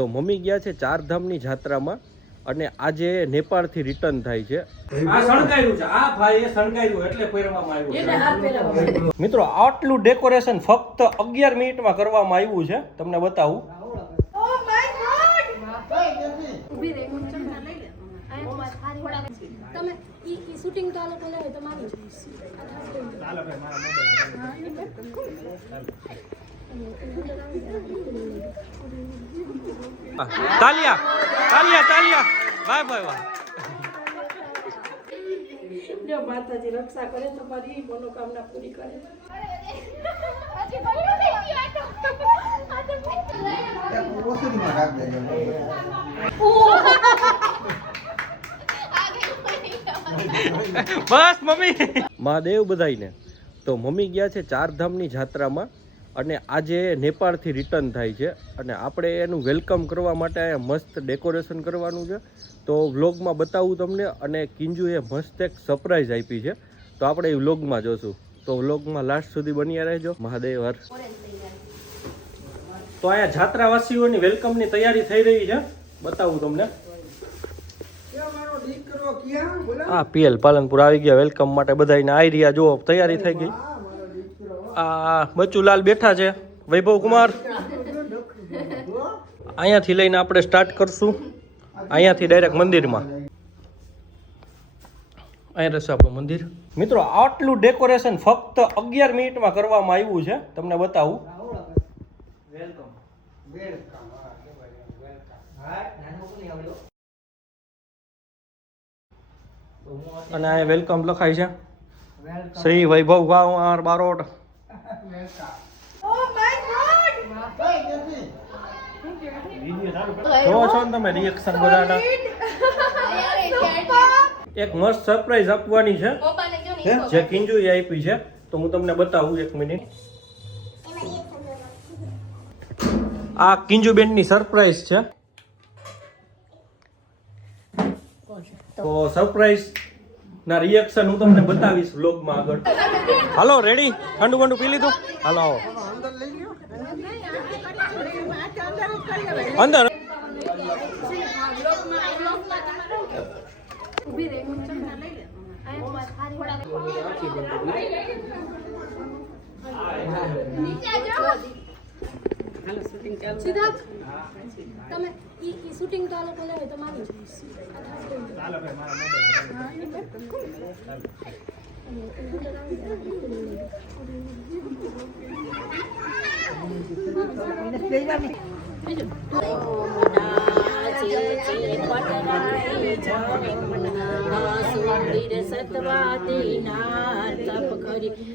તો મમ્મી ગયા છે ચારધામની જાત્રામાં અને આજે નેપાળથી રિટર્ન થાય છે. આ શણગાર્યું છે, આ ભાઈએ શણગાર્યું એટલે પહેરવામાં આવ્યું. મિત્રો આટલું ડેકોરેશન ફક્ત 11 મિનિટમાં કરવામાં આવ્યું છે. તમને બતાવું. તમે ઈ શૂટિંગ તો આ લોકો લે તમારું તાલિયા તાલિયા તાલિયા વાહ ભાઈ વાહ. જો માતાજી રક્ષા કરે તમારી મનોકામના પૂરી કરે. બસ મમ્મી મહાદેવ બધાઈને. તો મમ્મી ગયા છે ચારધામની જાત્રામાં અને આજે નેપાળથી રિટર્ન થાય છે અને આપણે એનું વેલકમ કરવા માટે અહીંયા મસ્ત ડેકોરેશન કરવાનું છે. તો વ્લોગમાં બતાવું તમને. અને કિંજુએ મસ્ત એક સરપ્રાઈઝ આપી છે, તો આપણે એ વ્લોગમાં જોશું. તો વ્લોગમાં લાસ્ટ સુધી બન્યા રહેજો. મહાદેવ હર. તો અહીંયા જાત્રાવાસીઓની વેલકમની તૈયારી થઈ રહી છે, બતાવું તમને. હા પીએલ પાલનપુર આવી ગયા વેલકમ માટે. બધાને આવી રહ્યા, જો તૈયારી થઈ ગઈ. આ બચુલાલ બેઠા છે, વૈભવ કુમાર. અહીંયાથી લઈને આપણે સ્ટાર્ટ કરશું, અહીંયાથી ડાયરેક્ટ મંદિરમાં. અહીંયા રહેશે આપણું મંદિર. મિત્રો આટલું ડેકોરેશન ફક્ત 11 મિનિટમાં કરવામાં આવ્યું છે. તમને બતાવું. અને આ વેલકમ લખાય છે, શ્રી વૈભવ કુમાર બારોટ. જોવો છો ને તમે રિએક્શન બધાના. એક મસ્ત સરપ્રાઈઝ આપવાની છે જે કિંજુએ આપી છે, તો હું તમને બતાવું. 1 મિનિટ. આ કિંજુબેનની સરપ્રાઈઝ છે. તો સરપ્રાઈઝ ના રિએક્શન હું તમને બતાવીશ વ્લોગમાં આગળ. હાલો રેડી? ઠંડુ બંડુ પી લીધું? હાલો આવો અંદર. સિદ્ધાર્થ તમે ઈ શૂટિંગ તો આ લોકો લે તમારું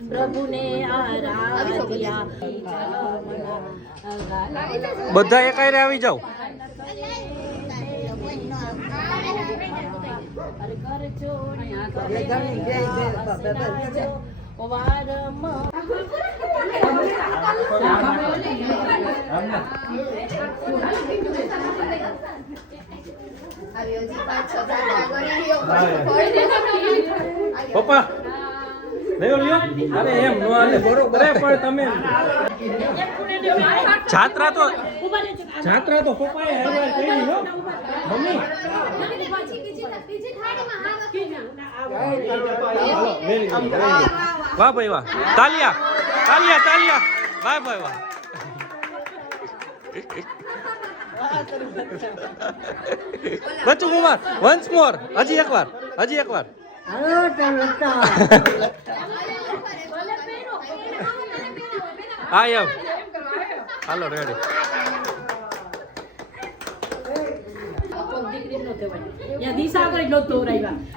પ્રભુને આરાધ્યા. બધા એકાયરે આવી જાઓ. પપ્પા લ્યો લ્યો. અરે એમ નો હાલે, બરોબર. પણ તમે જાત્રા તો પપ્પાએ હેરવાર કરી હો મમ્મી. વાહ ભાઈ વાહ. તાલિયા તાલિયા તાલિયા. વાહ ભાઈ વાહ. બચ્ચુ કુમાર વન્સ મોર. હજી એકવાર. હા એમ. હાલો રેડી. દિશા કરી નહોતો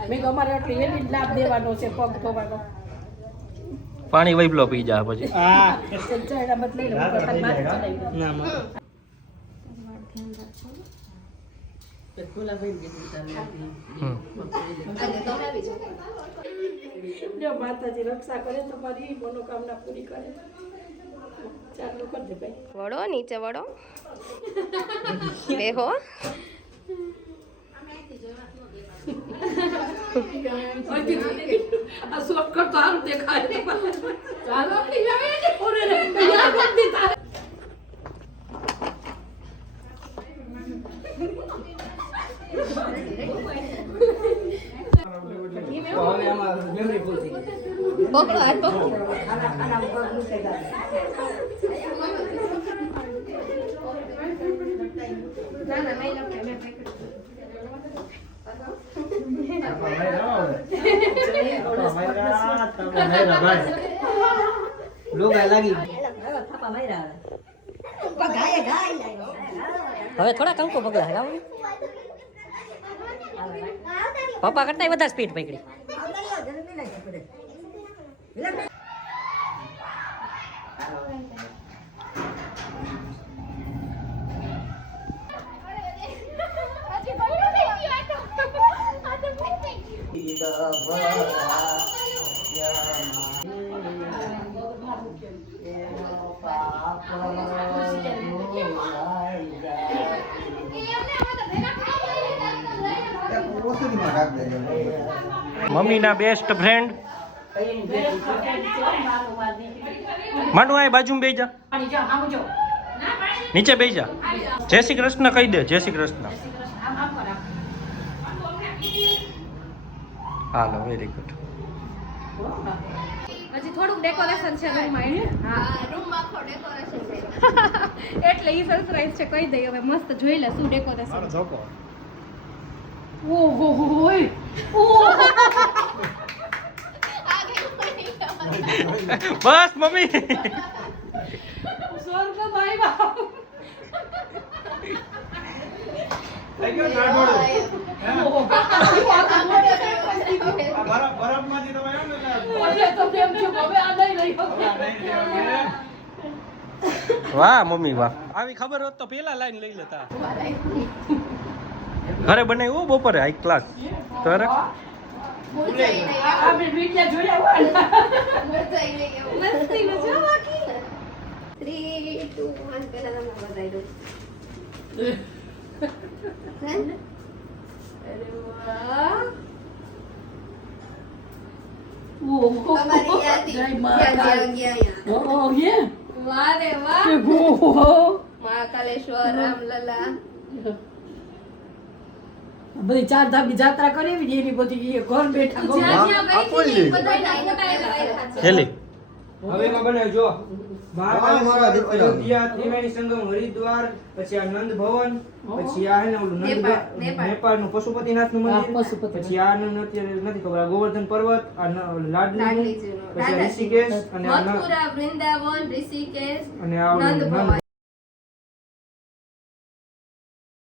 મેં અમારે આટલી એની લાભ દેવાનો છે, પગ ધોવાનો. પાણી વૈપલો પી જા પછી. માતાજી રક્ષા કરે તમારી મનોકામના પૂરી કરે. ચાલુ કરજે ભાઈ. વળો નીચે વળો. બેહો. આ શોર્ટકટ તો સારું દેખાય. ચાલો પકડો હાથ પકડો. ના ના મેં લખે મેં હવે થોડા કંકુ પગલા લાવો પપ્પા કરતા વધારે સ્પીડ પકડી મમ્મીના બેસ્ટ ફ્રેન્ડ માંડુ આ બાજુમાં બેસી જા, નીચે બેસી જા. જય શ્રી કૃષ્ણ કહી દે. જય શ્રી કૃષ્ણ. હાલો, વેરી ગુડ. હજી થોડુંક ડેકોરેશન છે રૂમમાં. હા રૂમમાં આખો ડેકોરેશન છે. એટલે ઈ સરપ્રાઈઝ છે, કહી દઈએ હવે. મસ્ત જોઈ લે શું ડેકોરેશન. ઓહો હોય બસ મમ્મી. સ્વર્ગ ભાઈ બાપ. વાહ મમ્મી વાહ. આવી ખબર હોત તો પેલા લાઈન લઈ લેતા. ઘરે બનાવ્યું બપોરે હાઈ ક્લાસ. તારે વાહ રે વાહ. મહાકાલેશ્વર રામલલા બધી ચાર ધામની જાત્રા કરી એની બધી ઘર બેઠા જ્યાં જ્યાં ગઈ હતી બધાયના ફોટા એવા રાખ્યા છે. હેલી હવે એમાં બનાવજો મહાકાલેશ્વર, અયોધ્યા, ત્રિવેણી સંગમ, હરિદ્વાર, પછી આ નંદ ભવન, પછી આ હે ને ઓલું નેપાળનું પશુપતિનાથનું મંદિર, પછી આ નથી ખબર આ ગોવર્ધન પર્વત, આ લાડલીનું, પછી આ ઋષિકેશ અને આ મથુરા, વૃંદાવન, ઋષિકેશ, અને આ ઓલું નંદ ભવન.